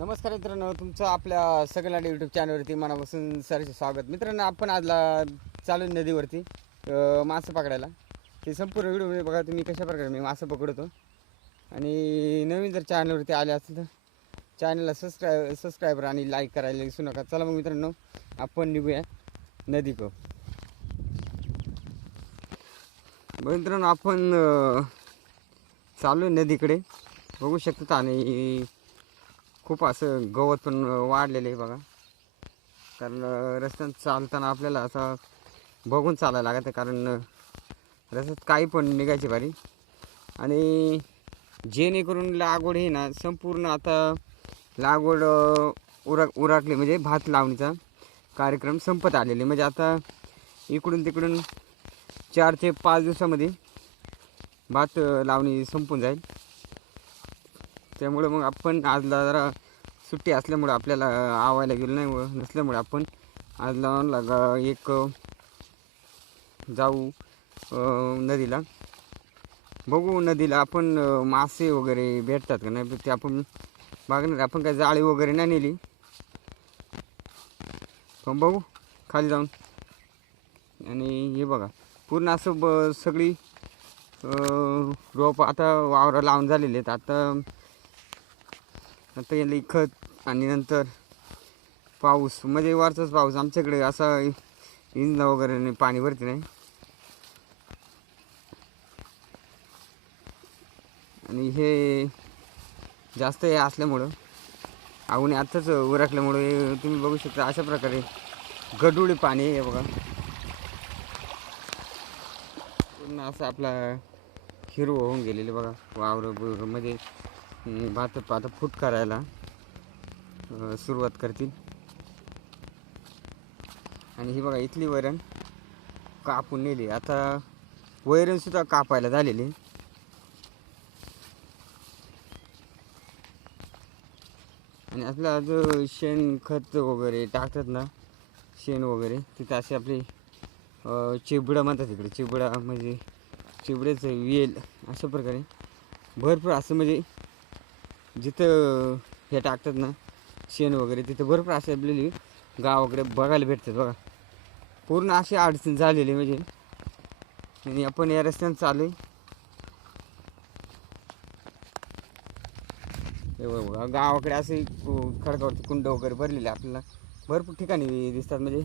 नमस्कार मित्रांनो तुमचं आपल्या सगळ्या यूट्यूब चॅनलवरती मनापासून सरचे स्वागत. मित्रांनो आपण आजला चालू आहे नदीवरती मासं मासे पकडायला. ते संपूर्ण व्हिडिओ बघा तुम्ही कशा प्रकारे मी मासे पकडतो. आणि नवीन जर चॅनलवरती आले असेल तर चॅनलला सबस्क्राईब सबस्क्रायबर आणि लाईक करायला विसरू नका. चला मग मित्रांनो आपण निघूया नदी मित्रांनो आपण चालू आहे नदीकडे. बघू शकतात आणि खूप असं गवत पण वाढलेलं आहे बघा. कारण रस्त्यात चालताना आपल्याला असं बघून चालायला लागत आहे कारण रस्त्यात काही पण निघायची बारी आणि जेणेकरून लागवड ही ना संपूर्ण आता लागवड उरा उराकली. म्हणजे भात लावणीचा कार्यक्रम संपत आलेले म्हणजे आता इकडून तिकडून चार ते पाच दिवसामध्ये भात लावणी संपून जाईल. त्यामुळे मग आपण आजला जरा सुट्टी असल्यामुळे आपल्याला आवायला गेलो नाही व नसल्यामुळे आपण आज लावून ग एक जाऊ नदीला. बघू नदीला आपण मासे वगैरे भेटतात का नाही? ते आपण बघणार आपण काय जाळी वगैरे नाही नेली. पण बघू खाली जाऊन. आणि हे बघा पूर्ण असं ब सगळी रोप आता वावरं लावून झालेले आहेत. आता आता याला खत आणि नंतर पाऊस. म्हणजे वारचाच पाऊस. आमच्याकडे असा इंजना वगैरे नाही पाणी भरते नाही. आणि हे जास्त हे असल्यामुळं आवणी आत्ताच उरकल्यामुळे तुम्ही बघू शकता अशा प्रकारे गडुळी पाणी आहे बघा. पूर्ण असं आपला हिरवं होऊन गेलेले बघा. वावर बिवर मध्ये म्हणजे भात आता फूट करायला सुरुवात करतील. आणि ही बघा इथली वैरण कापून नेली. आता वैरणसुद्धा कापायला झालेली. आणि आपला जो शेण खत वगैरे टाकतात ना शेण वगैरे तिथं असे आपले चिबडा म्हणतात इकडे चिबडा म्हणजे चिबड्याचं वेल अशा प्रकारे. भरपूर असं म्हणजे जिथं हे टाकतात ना शेण वगैरे तिथं भरपूर असे आपल्याली गावाकडे बघायला भेटतात बघा. पूर्ण अशी अडचण झालेली म्हणजे. आणि आपण या रस्त्यानं चालू आहे. बघा गावाकडे असे खडकावरती कुंड वगैरे भरलेले आपल्याला. भरपूर ठिकाणी दिसतात म्हणजे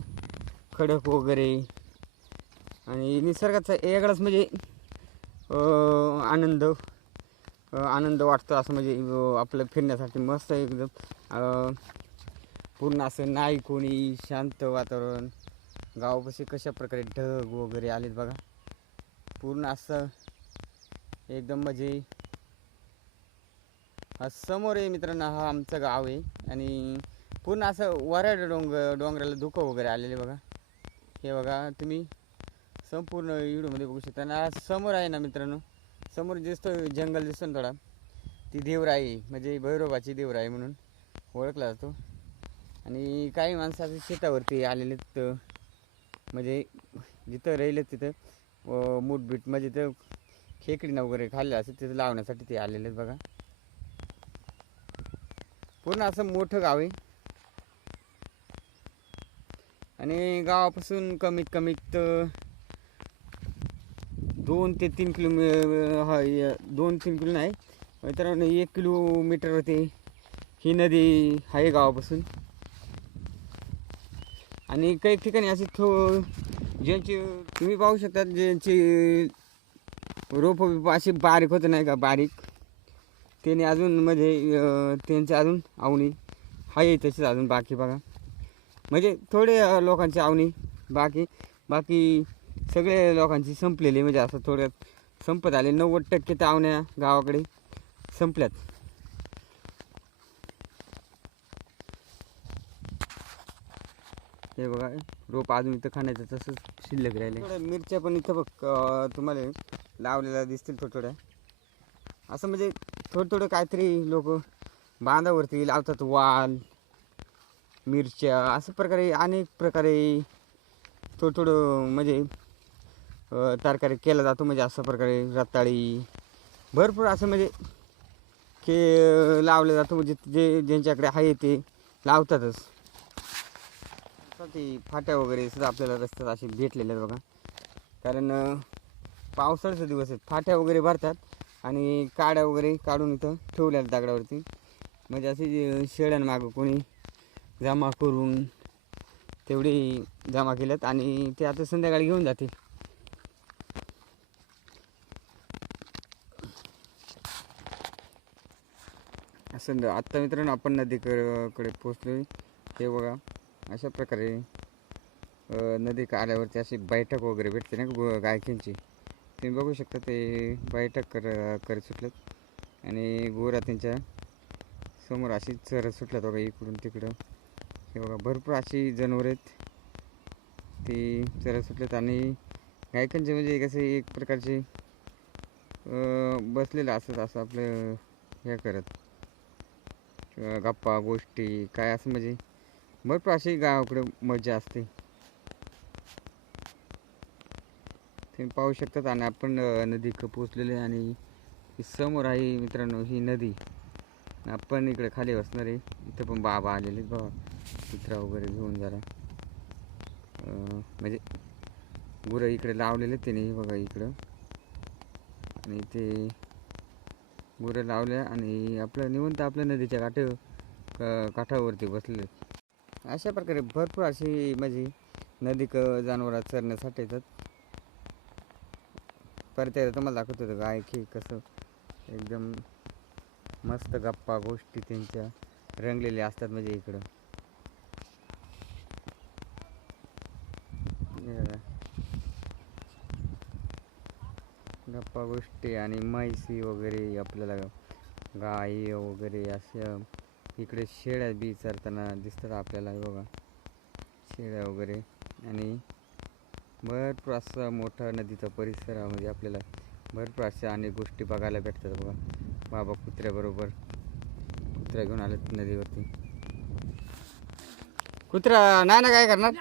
खडक वगैरे. आणि निसर्गाचा वेगळाच म्हणजे आनंद. आनंद वाटतो असं म्हणजे आपलं फिरण्यासाठी मस्त एकदम. पूर्ण असं नाही कोणी शांत वातावरण. गावापाशी कशा प्रकारे ढग वगैरे आलेत बघा. पूर्ण असं एकदम म्हणजे हा समोर आहे मित्रांनो हा आमचं गाव आहे. आणि पूर्ण असं वऱ्हाड डोंग डोंगराला धुकं वगैरे आलेले बघा. हे बघा तुम्ही संपूर्ण व्हिडिओमध्ये बघू शकता. आणि समोर आहे ना मित्रांनो समोर दिसतो जंगल दिसतो ना थोडा. ती देवराई म्हणजे भैरोबाची देवराई म्हणून ओळखला जातो. आणि काही माणसं असे शेतावरती आलेले आहेत, म्हणजे जिथं राहिले तिथं मूठबीट म्हणजे तिथं खेकडीनं वगैरे खाल्लं असं तिथं लावण्यासाठी ते आलेले आहेत बघा. पूर्ण असं मोठं गाव आहे. आणि गावापासून कमीत कमीत दोन ते तीन किलोमी हा दोन तीन किलो नाही तर एक किलोमीटरवरती ही नदी आहे गावापासून. आणि काही ठिकाणी असे थो ज्यांची तुम्ही पाहू शकता ज्यांची रोप अशी बारीक होतं नाही का बारीक त्याने अजून म्हणजे त्यांचे अजून आवणी आहे तसेच अजून बाकी बघा. म्हणजे थोडे लोकांचे लोकांची आवणी बाकी बाकी सगळे लोकांची संपलेली म्हणजे असं थोड्यात संपत आले. नव्वद टक्के तर आवण्या गावाकडे संपल्यात. हे बघा रोप अजून इथं खाण्याचं तसंच शिल्लक राहिले मिरच्या पण इथं बघ तुम्हाला लावलेल्या दिसतील थोड्या थोड्या. असं म्हणजे थोडं थोडं काहीतरी लोक बांधावरती लावतात वाल मिरच्या असं प्रकारे अनेक प्रकारे थोडं थोडं म्हणजे तरकारी केला जातो म्हणजे असं प्रकारे रताळी भरपूर असं म्हणजे के लावलं जातं म्हणजे जे ज्यांच्याकडे आहे ते लावतातच. ती ते फाट्या वगैरे सुद्धा आपल्याला रस्त्यात असे भेटलेले आहेत बघा. कारण पावसाळ्याचे दिवस आहेत. फाट्या वगैरे भरतात आणि काड्या वगैरे काढून इथं ठेवल्या आहेत दगडावरती. म्हणजे असे शेळ्यांमागं कोणी जमा करून तेवढी जमा केल्यात आणि ते आता संध्याकाळी घेऊन जाते असं आत्ता मित्रांनो आपण नदीकडे पोचलो हे बघा अशा प्रकारे नदी आल्यावरती अशी बैठक वगैरे भेटते ना गायकींची. तुम्ही बघू शकता ते बैठक कर करत सुटलेत. आणि गोरा त्यांच्यासमोर अशी चरत सुटल्यात बघा इकडून तिकडं. हे बघा भरपूर अशी जनावरं आहेत. ती चरत सुटलेत आणि गायकांचे म्हणजे कसे एक प्रकारचे बसलेलं असत असं आपलं हे करत. किंवा गप्पा गोष्टी काय असं म्हणजे भरपूर अशी गावाकडे मजा असते. तुम्ही पाहू शकतात आणि आपण नदी पोचलेले आहे आणि समोर आहे मित्रांनो ही नदी. आपण इकडे खाली बसणार आहे. इथं पण बाबा आलेले बाबा कुत्रा वगैरे घेऊन जरा. म्हणजे गुरं इकडे लावलेले त्याने बघा इकडं. आणि ते गुरं लावल्या आणि आपलं निवंत आपल्या नदीच्या काठ काठावरती बसले. अशा प्रकारे भरपूर अशी म्हणजे नदी क जनावरात चरण्यासाठी येतात परत एकदा तुम्हाला दाखवत होतं गाय की कसं एकदम मस्त गप्पा गोष्टी त्यांच्या रंगलेल्या असतात म्हणजे इकडं हे बघा. गप्पा गोष्टी आणि म्हैसी वगैरे आपल्याला गाई वगैरे असं इकडे शेळ्या बी चरताना दिसतात आपल्याला बघा. शेळ्या वगैरे आणि भरपूर असा मोठा नदीचा परिसरामध्ये आपल्याला. भरपूर अशा अनेक गोष्टी बघायला भेटतात बघा. बाबा कुत्र्याबरोबर कुत्र्या घेऊन आलेत नदीवरती. कुत्रा नाही ना काय करणार?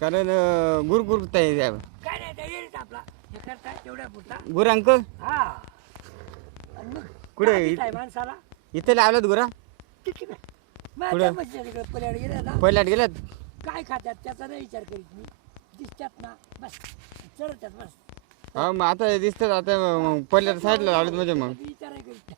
कारण अं, गुर गुर तयारी आहे काय नाही त्या येईल आपला. हे करता तेवढ्या पुरता गुरांक? हा. आणि मग कुठे? काय माणसाला? इथे लावल्यात गुरा? किती नाही कुठे? पल्याड गेल्या ना पहिल्यात गेल्यात? काय खात्यात? त्याचा नाही विचार करीत मी. दिसतात ना बस. चढतात बस. हा मग आता दिसतात आता मग पहिल्या साईडला लावलेत म्हणजे मग. विचार आहे करीत.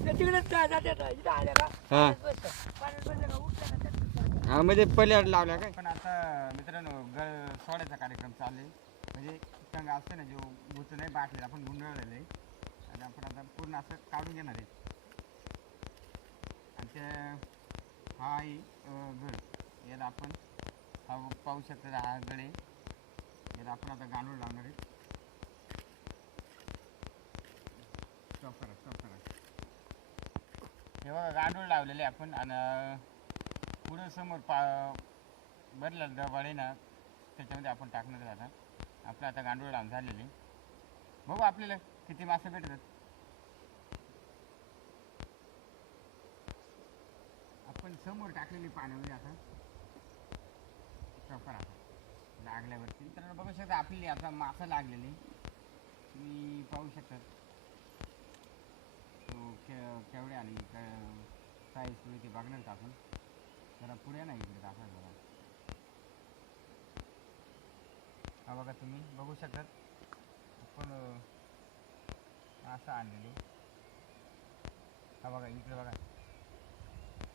ते तिकडेच जा- जातात इथं आल्या का? हा. पाण्यात बसतात. पाण्यात बसलं का उठलं का त्यात हा म्हणजे पहिल्यात लावल्या काय? पण आता मित्रांनो गळ सोडायचा कार्यक्रम चालू आहे. म्हणजे टंग असते ना जो गुच नाही बाटलेला आपण गुंडळलेलं आहे आणि आपण आता पूर्ण असं काढून घेणार आहे. आणि त्या हा आहे घर याला आपण हा पाहू शकता हा गड आहे. याला आपण आता गांडूळ लावणार आहे. स्टॉप करा स्टॉप करा हे बघा गांडूळ लावलेले आपण. आणि पुढं समोर पा भरलेलं डबाळ ना त्याच्यामध्ये आपण टाकणार आहे आता. आपलं आता गांडूळ लावून झालेली बघू आपल्याला किती मासे भेटतात. आपण समोर टाकलेली पाण्यामध्ये आता. स्टॉप आता. लागल्यावरती. तर बघू शकता आपली आता मासा लागलेली तुम्ही पाहू शकता. तो के केवढे आणि साईज थोडी ते बघणार का आपण? जरा पुढे नाही इकडे दाखवा जरा. हा बघा तुम्ही बघू शकतात आपण असं आणलेली. हा बघा इकडे बघा.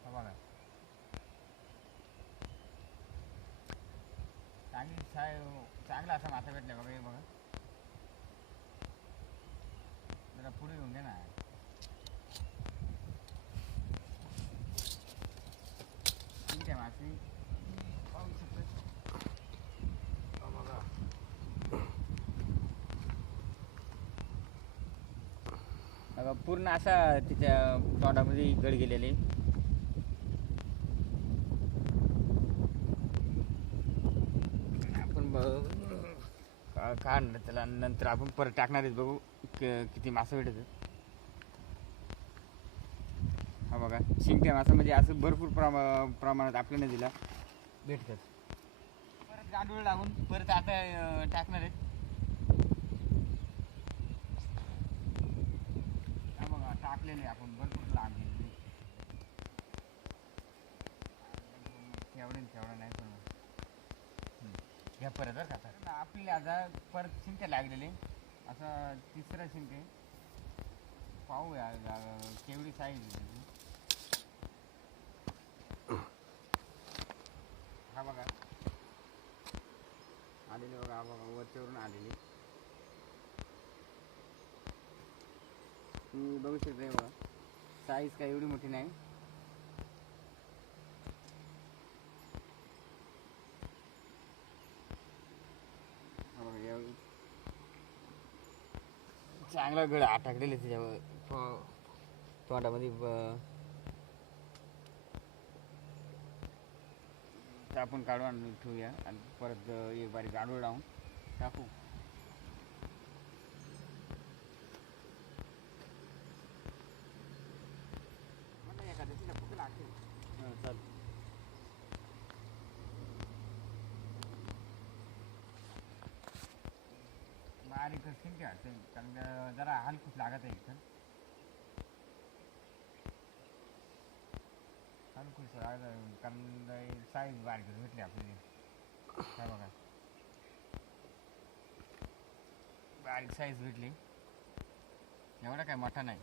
हा बघा. चांगली साय चांगला असा मासा भेटला बघा हे बघा. जरा पुढे येऊन घ्या ना. ठीक पाहू शकतात बघा पूर्ण असा तिच्या तोंडामध्ये गळ गेलेले. आपण ब- काढणार त्याला? नंतर आपण परत टाकणार आहेत बघू क- किती मासं भेटत हा बघा. शिंगट्या मासा म्हणजे असं भरपूर प्रमा प्रमाणात आपल्या नदीला भेटतात. परत गांडूळ लागून परत आता अं, टाकणार आहेत. टाकलेले आपण. भरपूर लांब केवढे एवढे तेवढं नाही पण हम्म. घ्या परत बरं का आता. आपल्याला आता परत शिंके लागलेले. असं तिसरं शिंके पाहूया केवढी साईज आहे त्याची. हा बघा आलेली बघा हा आलेली. मी बघू शकते बघा साईज काय एवढी मोठी नाही. हो, चांगला गड आटाकलेले त्याच्यावर. तोंडामध्ये आपण काढू आणून ठेवूया. आणि परत एक बारी गाडूळ लावून. टाकू म्हणलं एखाद्या तिला भूक लागते. हं, चालेल. बारीक शिंके वाटते कारण का जरा हलकूच लागत आहे इथं हलकूच लागत आहे, कारण साईज बारीकच भेटली आपल्याला काय बघा बारीक साईज भेटली. एवढा काय मोठा नाही.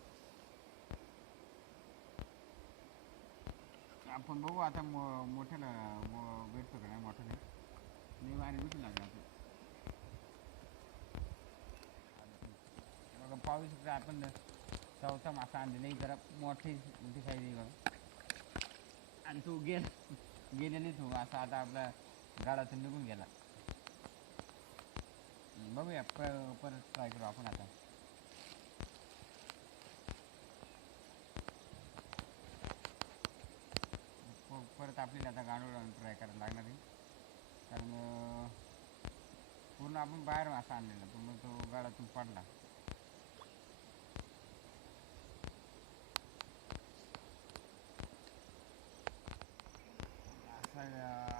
आपण बघू आता मो मोठ्याला मो- भेटतो का नाही मोठ्याने मी बारीक भेटू लागला आता. बघा पाहू शकतो आपण चौथा मासा आणली आहे. जरा मोठी मोठी साईज आहे बघा. आणि तो गेल गेला नाही तो असा आता आपला गाडातून निघून गेला. बघूया पर परत ट्राय करू आपण आता. परत आपल्याला आता गाडोळ ट्राय करायला लागणार आहे. कारण पूर्ण आपण बाहेर मासा आणलेला पण मग तो गाडातून पडला. असा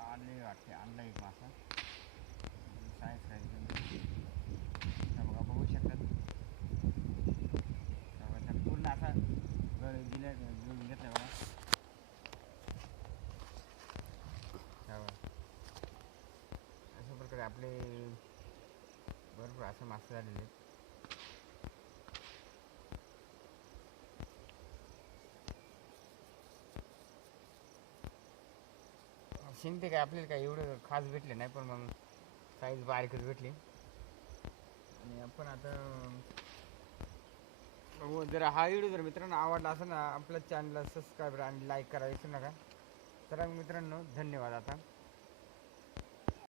आणले वाटते आणला एक मासा. साईज साईज बघा बघू शकतात. पूर्ण असा गळ घेतला बघा. अशा प्रकारे आपले भरपूर असं मासे झालेले आहेत. शिंगते काय आपल्याला काय एवढं खास भेटले नाही पण मग साईज बारीकच भेटली. आणि आपण आता हो जर हा व्हिडिओ जर मित्रांनो आवडला असेल ना आपल्या चॅनलला सबस्क्राईब आणि लाईक करा विसरू नका. तर मित्रांनो धन्यवाद आता.